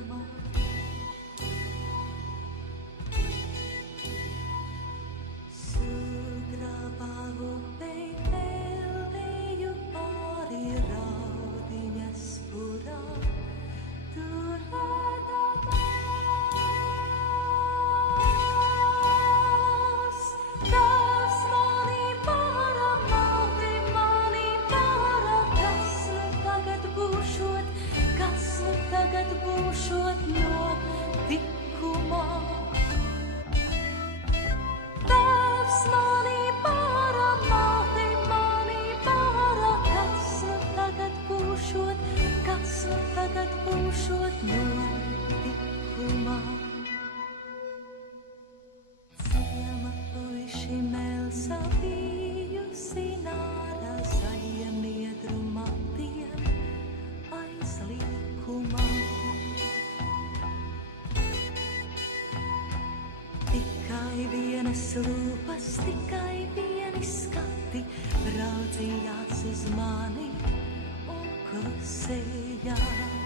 ciemā. Sudraba upei pelēju pāri raudiņas purā. Tur ledamās, tās mani pāra, malti mani pāra, kas nu tagad būšot no tikumā. Tēvs mani pāra, malti mani pāra, kas nu tagad būšot no tikumā. Ciema puiši melsa bijusi nāra zaļiem niedru matiem aiz līkumā. Tikai vienas lūpas, tikai vieni skati raudzījās uz mani un klusējās.